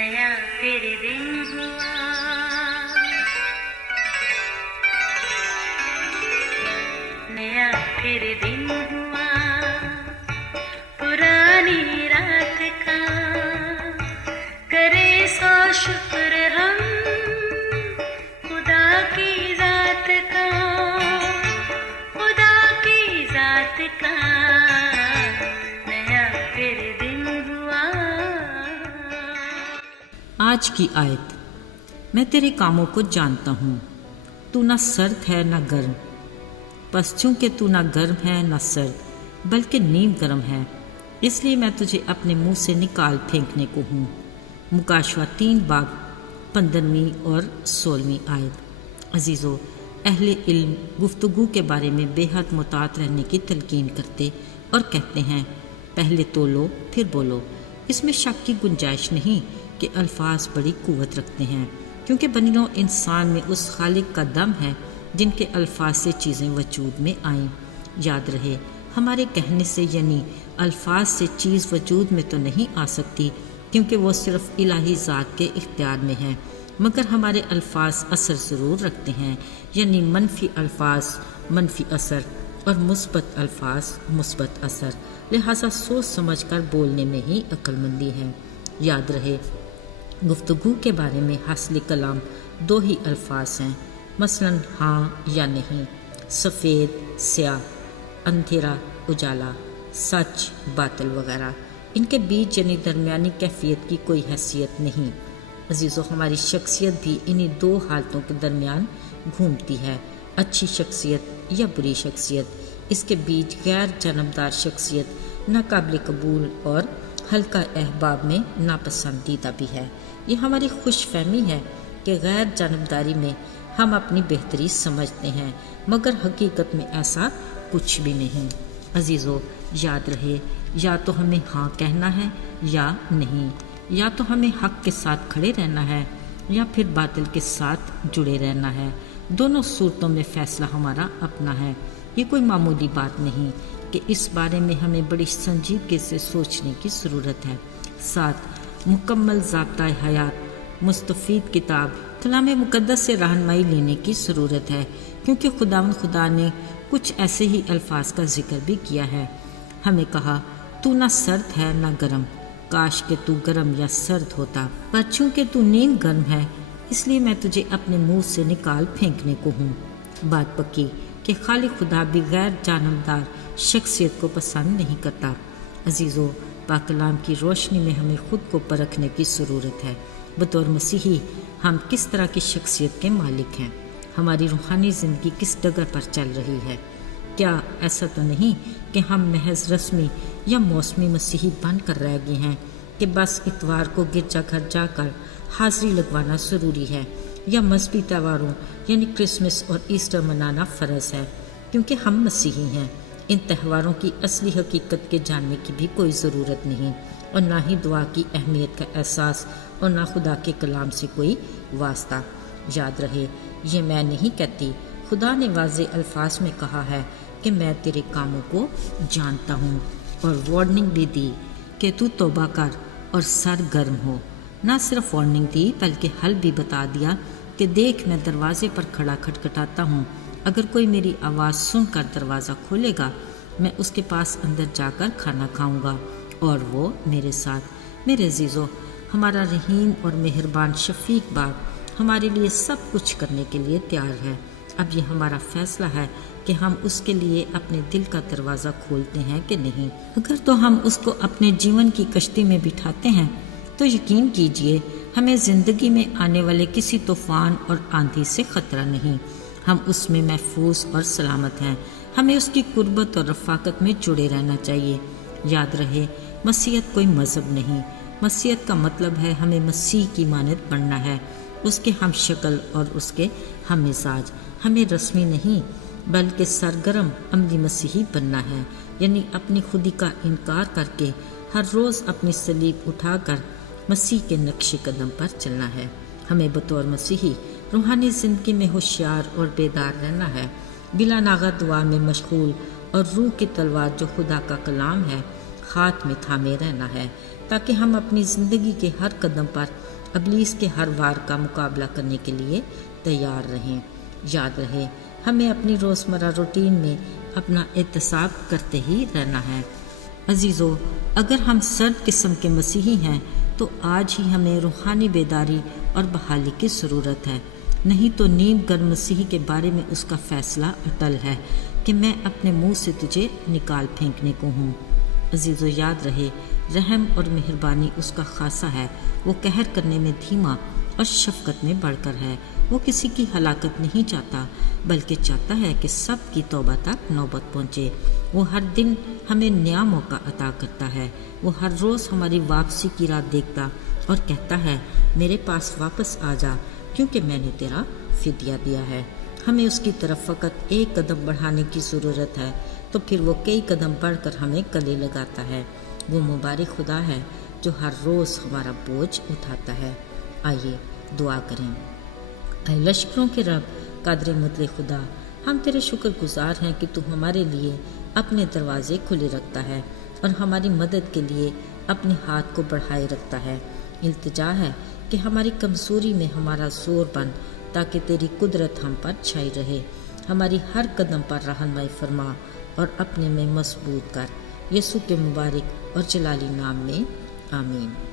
नया फिर दिन हुआ, नया फिर दिन हुआ, पुरानी रात का करे सो शुक्र हम खुदा की जात का, खुदा की जात का नया फिर दिन हुआ। आज की आयत। मैं तेरे कामों को जानता हूँ, तू ना सर्द है ना गर्म, बस चूंकि तू ना गर्म है ना सर्द बल्कि नीम गर्म है, इसलिए मैं तुझे अपने मुंह से निकाल फेंकने को हूँ। मुकाशवा 3 बाब 15वीं और 16वीं आयत। अजीज़ों, अहले इल्म गुफ्तगू के बारे में बेहद मुतात रहने की तलकीन करते और कहते हैं पहले तोलो फिर बोलो। इसमें शक की गुंजाइश नहीं कि अल्फाज बड़ी कुव्वत रखते हैं, क्योंकि बनिनो इंसान में उस खालिक का दम है जिनके अल्फाज से चीज़ें वजूद में आईं। याद रहे, हमारे कहने से यानी अल्फाज से चीज़ वजूद में तो नहीं आ सकती, क्योंकि वो सिर्फ इलाही ज़ात के इख्तियार में है, मगर हमारे अल्फाज असर ज़रूर रखते हैं, यानी मनफी अल्फाज मनफी असर और मुस्बत अल्फाज मुस्बत असर। लिहाजा सोच समझ कर बोलने में ही अक्लमंदी है। याद रहे, गुफ्तगू के बारे में हासिल कलाम 2 ही अल्फाज हैं, मसलन हाँ या नहीं, सफ़ेद स्याह, अंधेरा उजाला, सच बातिल वगैरह। इनके बीच यानी दरमियानी कैफियत की कोई हैसियत नहीं। अजीज़ों, हमारी शख्सियत भी इन्हीं 2 हालतों के दरमियान घूमती है, अच्छी शख्सियत या बुरी शख्सियत। इसके बीच गैर जानबदार शख्सियत नाकाबिल कबूल और हल्का अहबाब में नापसंदीदा भी है। ये हमारी खुश फहमी है कि गैर जानबदारी में हम अपनी बेहतरी समझते हैं, मगर हकीकत में ऐसा कुछ भी नहीं। अजीज़ों, याद रहे, या तो हमें हाँ कहना है या नहीं, या तो हमें हक के साथ खड़े रहना है या फिर बातिल के साथ जुड़े रहना है। दोनों सूरतों में फ़ैसला हमारा अपना है। ये कोई मामूली बात नहीं कि इस बारे में हमें बड़ी संजीदगी से सोचने की ज़रूरत है। साथ मुकम्मल ज़ाब्ता हयात मुस्तफ़ीद किताब कलाम मुक़द्दस से रहनुमाई लेने की ज़रूरत है, क्योंकि खुदा ने कुछ ऐसे ही अल्फाज का जिक्र भी किया है। हमें कहा, तू ना सर्द है ना गर्म, काश के तू गर्म या सर्द होता, पर चूँकि तू नीम गर्म है इसलिए मैं तुझे अपने मुंह से निकाल फेंकने को हूँ। बात पक्की कि खालिक खुदा भी गैर जानबदार शख्सियत को पसंद नहीं करता। अजीज़ों, पाक कलाम की रोशनी में हमें खुद को परखने की ज़रूरत है। बतौर मसीही हम किस तरह की शख्सियत के मालिक हैं, हमारी रूहानी ज़िंदगी किस डगर पर चल रही है। क्या ऐसा तो नहीं कि हम महज रस्मी या मौसमी मसीही बन कर रह गए हैं कि बस इतवार को गिरजाघर जाकर हाज़री लगवाना ज़रूरी है, या मजहबी त्योहारों यानी क्रिसमस और ईस्टर मनाना फ़र्ज़ है क्योंकि हम मसीही हैं। इन त्योहारों की असली हकीकत के जानने की भी कोई ज़रूरत नहीं, और ना ही दुआ की अहमियत का एहसास, और ना खुदा के कलाम से कोई वास्ता। याद रहे, ये मैं नहीं कहती, खुदा ने वाज़े अल्फाज में कहा है कि मैं तेरे कामों को जानता हूँ, और वार्निंग भी दी कि तू तौबा कर और सरगर्म हो। ना सिर्फ वार्निंग दी बल्कि हल भी बता दिया कि देख, मैं दरवाजे पर खड़ा खटखटाता हूँ, अगर कोई मेरी आवाज़ सुनकर दरवाज़ा खोलेगा मैं उसके पास अंदर जाकर खाना खाऊंगा और वो मेरे साथ। मेरे अजीज़ों, हमारा रहीम और मेहरबान शफीक बाप हमारे लिए सब कुछ करने के लिए तैयार है। अब ये हमारा फैसला है कि हम उसके लिए अपने दिल का दरवाज़ा खोलते हैं कि नहीं। अगर तो हम उसको अपने जीवन की कश्ती में बिठाते हैं तो यकीन कीजिए हमें ज़िंदगी में आने वाले किसी तूफ़ान और आंधी से ख़तरा नहीं। हम उसमें महफूज और सलामत हैं। हमें उसकी कुर्बत और रफ़ाकत में जुड़े रहना चाहिए। याद रहे, मसीहत कोई मज़हब नहीं, मसीहत का मतलब है हमें मसीह की मानद बनना है, उसके हम शक्ल और उसके हम मिजाज। हमें रस्मी नहीं बल्कि सरगर्म अमली मसीही बनना है, यानी अपनी खुदी का इनकार करके हर रोज़ अपनी सलीब उठाकर मसीह के नक्शे कदम पर चलना है। हमें बतौर मसीही रूहानी ज़िंदगी में होशियार और बेदार रहना है, बिला नागा दुआ में मशगूल और रूह की तलवार जो खुदा का कलाम है हाथ में थामे रहना है, تاکہ ہم اپنی زندگی کے ہر قدم پر ابلیس کے ہر وار کا مقابلہ کرنے کے لیے تیار رہیں۔ یاد رہے ہمیں اپنی روزمرہ روٹین میں اپنا احتساب کرتے ہی رہنا ہے۔ عزیزو، اگر ہم سرد قسم کے مسیحی ہیں تو آج ہی ہمیں روحانی بیداری اور بحالی کی ضرورت ہے، نہیں تو نیم گرم مسیحی کے بارے میں اس کا فیصلہ اٹل ہے کہ میں اپنے منہ سے تجھے نکال پھینکنے کو ہوں۔ عزیزو، یاد رہے رحم اور مہربانی اس کا خاصہ ہے، وہ قہر کرنے میں دھیما اور شفقت میں بڑھ کر ہے۔ وہ کسی کی ہلاکت نہیں چاہتا بلکہ چاہتا ہے کہ سب کی توبہ تک نوبت پہنچے۔ وہ ہر دن ہمیں نیا موقع عطا کرتا ہے۔ وہ ہر روز ہماری واپسی کی راہ دیکھتا اور کہتا ہے میرے پاس واپس آ جا کیونکہ میں نے تیرا فدیہ دیا ہے۔ ہمیں اس کی طرف فقط ایک قدم بڑھانے کی ضرورت ہے تو پھر وہ کئی قدم بڑھ کر ہمیں گلے لگاتا ہے۔ وہ مبارک خدا ہے جو ہر روز ہمارا بوجھ اٹھاتا ہے۔ آئیے دعا کریں۔ اے لشکروں کے رب، قادر مطلق خدا، ہم تیرے شکر گزار ہیں کہ تو ہمارے لیے اپنے دروازے کھلے رکھتا ہے اور ہماری مدد کے لیے اپنے ہاتھ کو بڑھائے رکھتا ہے۔ التجا ہے کہ ہماری کمزوری میں ہمارا زور بن تاکہ تیری قدرت ہم پر چھائی رہے۔ ہماری ہر قدم پر رہنمائی فرما اور اپنے میں مضبوط کر، یسوع کے مبارک اور جلالی نام میں آمین۔